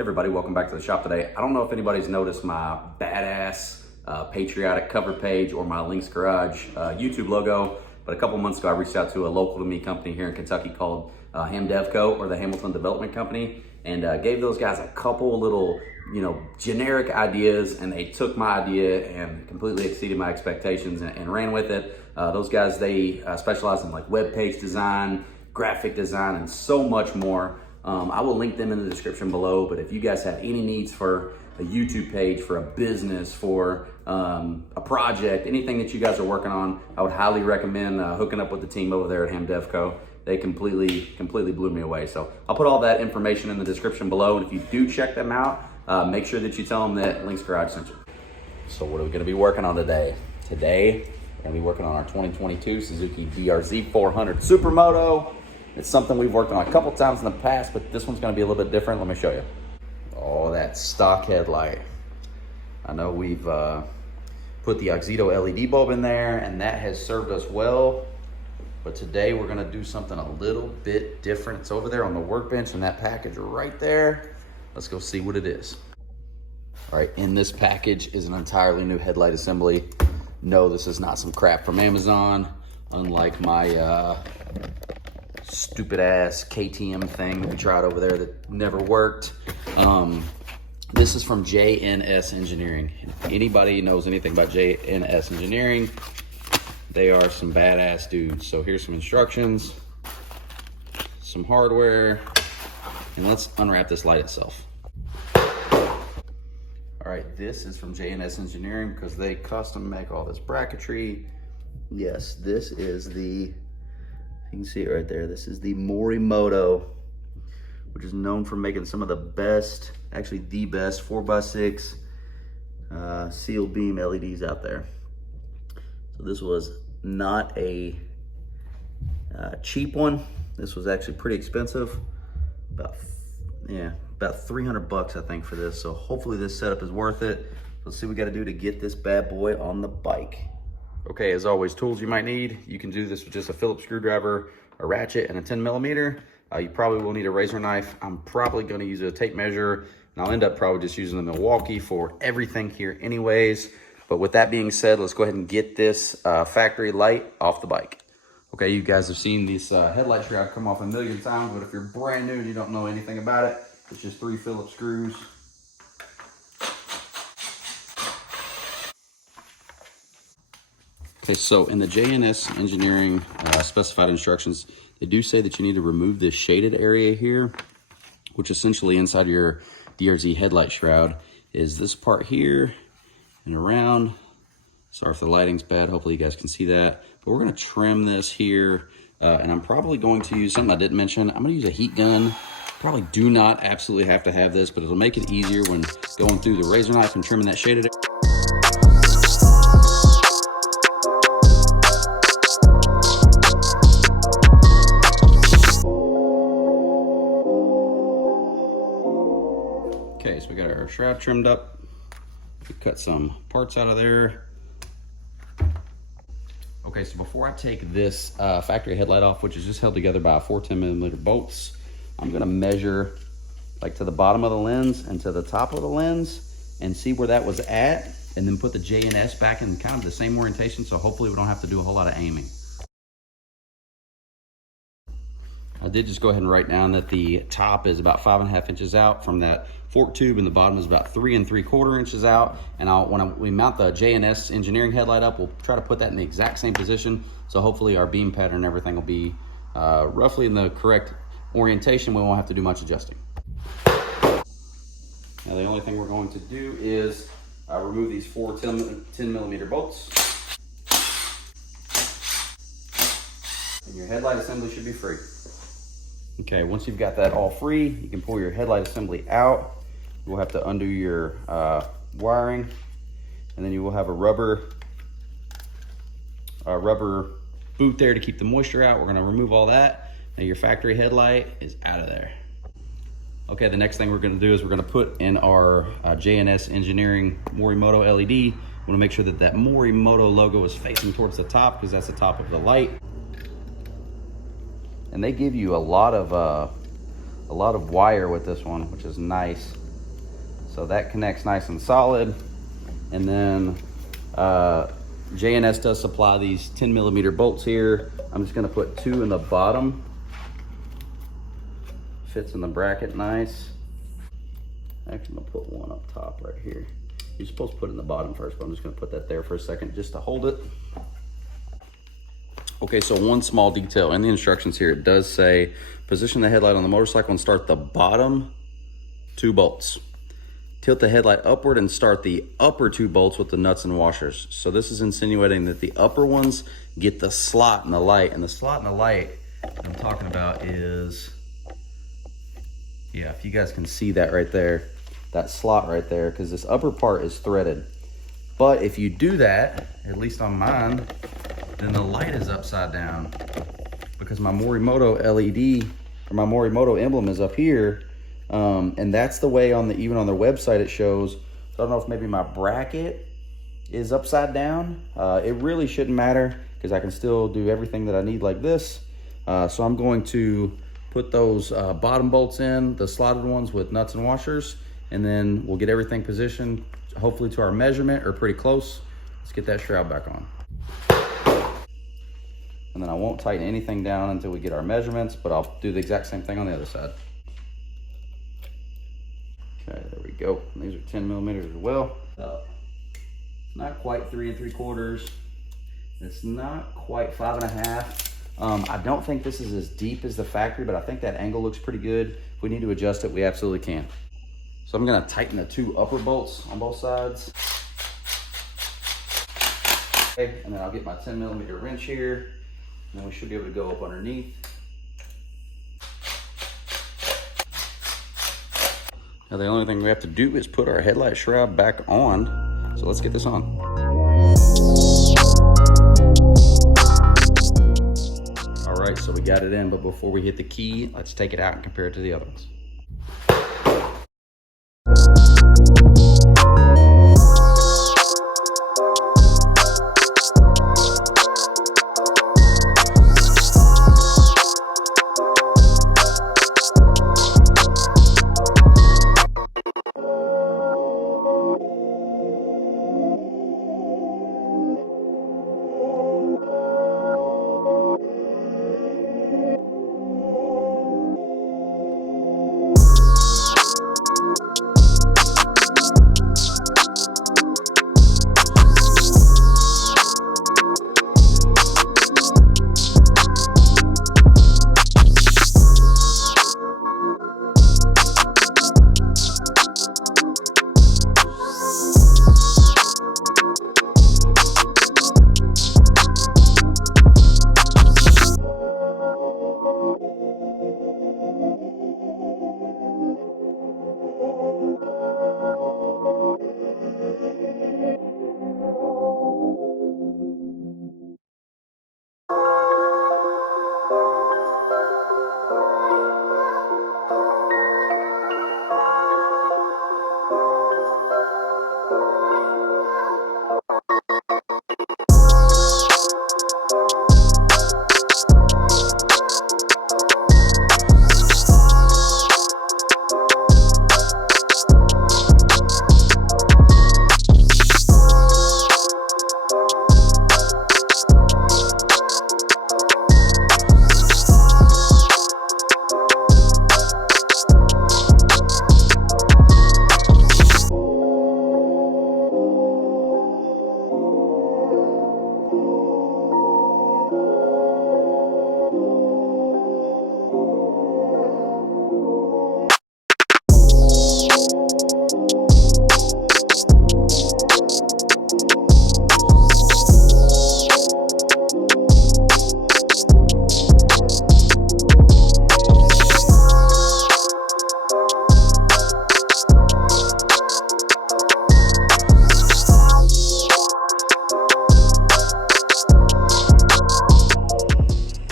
Everybody, welcome back to the shop today. I don't know if anybody's noticed my badass patriotic cover page or my Links Garage YouTube logo, but a couple months ago I reached out to a local to me company here in Kentucky called Hamdevco, or the Hamilton Development Company, and gave those guys a couple little, generic ideas, and they took my idea and completely exceeded my expectations and ran with it. Those guys, they specialize in like web page design, graphic design, and so much more. I will link them in the description below, but if you guys have any needs for a YouTube page, for a business, for a project, anything that you guys are working on, I would highly recommend hooking up with the team over there at Hamdevco. They completely blew me away. So I'll put all that information in the description below, and if you do check them out, make sure that you tell them that Links Garage sent you. So what are we gonna be working on today? Today, we're gonna be working on our 2022 Suzuki DRZ400 Supermoto. It's something we've worked on a couple times in the past, but this one's gonna be a little bit different. Let me show you. Oh, that stock headlight. I know we've put the Oxydo LED bulb in there, and that has served us well. But today we're gonna do something a little bit different. It's over there on the workbench in that package right there. Let's go see what it is. All right, in this package is an entirely new headlight assembly. No, this is not some crap from Amazon, unlike my stupid ass KTM thing that we tried over there that never worked. This is from JNS Engineering. If anybody knows anything about JNS Engineering, they are some badass dudes. So here's some instructions, some hardware, and let's unwrap this light itself. All right, this is from JNS Engineering because they custom make all this bracketry. Yes, this is the, you can see it right there. This is the Morimoto, which is known for making some of the best, actually the best 4x6 sealed beam LEDs out there. So this was not a cheap one. This was actually pretty expensive, about 300 bucks I think for this. So hopefully this setup is worth it. Let's see what we got to do to get this bad boy on the bike. Okay, as always, tools you might need. You can do this with just a Phillips screwdriver, a ratchet, and a 10mm. You probably will need a razor knife. I'm probably going to use a tape measure, and I'll end up probably just using the Milwaukee for everything here anyways. But with that being said, let's go ahead and get this factory light off the bike. Okay, you guys have seen this headlight shroud come off a million times, but if you're brand new and you don't know anything about it, it's just 3 Phillips screws. Okay, so in the JNS Engineering specified instructions, they do say that you need to remove this shaded area here, which essentially inside your DRZ headlight shroud is this part here and around. Sorry if the lighting's bad, hopefully you guys can see that. But we're gonna trim this here, and I'm probably going to use something I didn't mention. I'm gonna use a heat gun. Probably do not absolutely have to have this, but it'll make it easier when going through the razor knife and trimming that shaded area. Okay, so we got our shroud trimmed up. We cut some parts out of there. Okay, so before I take this factory headlight off, which is just held together by 4 10mm bolts, I'm gonna measure like to the bottom of the lens and to the top of the lens and see where that was at, and then put the JNS back in kind of the same orientation, so hopefully we don't have to do a whole lot of aiming. I did just go ahead and write down that the top is about 5.5 inches out from that fork tube, and the bottom is about 3 3/4 inches out. And when we mount the JNS Engineering headlight up, we'll try to put that in the exact same position. So hopefully our beam pattern and everything will be roughly in the correct orientation. We won't have to do much adjusting. Now the only thing we're going to do is remove these 4 10mm bolts. And your headlight assembly should be free. Okay, once you've got that all free, you can pull your headlight assembly out. You will have to undo your wiring, and then you will have a rubber boot there to keep the moisture out. We're gonna remove all that. Now your factory headlight is out of there. Okay, the next thing we're gonna do is we're gonna put in our JNS Engineering Morimoto LED. We wanna make sure that that Morimoto logo is facing towards the top, because that's the top of the light. And they give you a lot of wire with this one, which is nice. So that connects nice and solid. And then JNS does supply these 10mm bolts here. I'm just gonna put 2 in the bottom. Fits in the bracket nice. Actually, I'm gonna put 1 up top right here. You're supposed to put it in the bottom first, but I'm just gonna put that there for a second just to hold it. Okay, so one small detail in the instructions here, it does say, position the headlight on the motorcycle and start the bottom 2 bolts. Tilt the headlight upward and start the upper 2 bolts with the nuts and washers. So this is insinuating that the upper ones get the slot in the light, and the slot in the light I'm talking about is, yeah, if you guys can see that right there, that slot right there, because this upper part is threaded. But if you do that, at least on mine, then the light is upside down because my Morimoto LED or my Morimoto emblem is up here. And that's the way even on their website it shows. So I don't know if maybe my bracket is upside down. It really shouldn't matter because I can still do everything that I need like this. So I'm going to put those bottom bolts in, the slotted ones with nuts and washers, and then we'll get everything positioned, hopefully to our measurement or pretty close. Let's get that shroud back on. And then I won't tighten anything down until we get our measurements, but I'll do the exact same thing on the other side. Okay, there we go. And these are 10mm as well. Not quite 3 3/4. It's not quite 5 1/2. I don't think this is as deep as the factory, but I think that angle looks pretty good. If we need to adjust it, we absolutely can. So I'm gonna tighten the 2 upper bolts on both sides. Okay, and then I'll get my 10mm wrench here, and then we should be able to go up underneath. Now the only thing we have to do is put our headlight shroud back on. So let's get this on. All right, so we got it in, but before we hit the key, let's take it out and compare it to the other ones.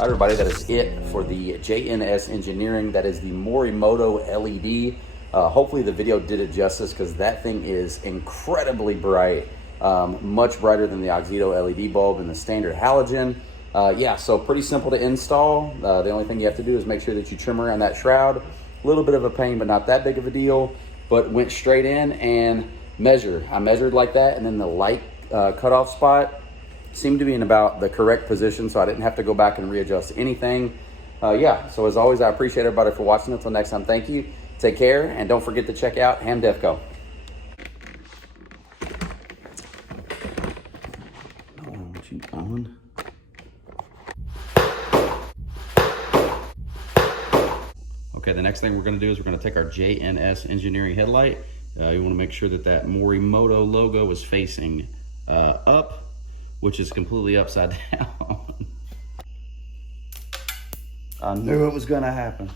All right, everybody, that is it for the JNS engineering. That is the Morimoto LED. Hopefully the video did it justice because that thing is incredibly bright, much brighter than the Oxydo LED bulb and the standard halogen. Yeah, so pretty simple to install. The only thing you have to do is make sure that you trim around that shroud. A little bit of a pain, but not that big of a deal. but went straight in and measured. I measured like that, and then the light cutoff spot seemed to be in about the correct position, so I didn't have to go back and readjust anything. Yeah, so as always, I appreciate everybody for watching. Until next time, thank you. Take care, and don't forget to check out Hamdevco. On. Okay, the next thing we're going to do is we're going to take our JNS engineering headlight. You want to make sure that that Morimoto logo is facing up, which is completely upside down. I knew it was going to happen.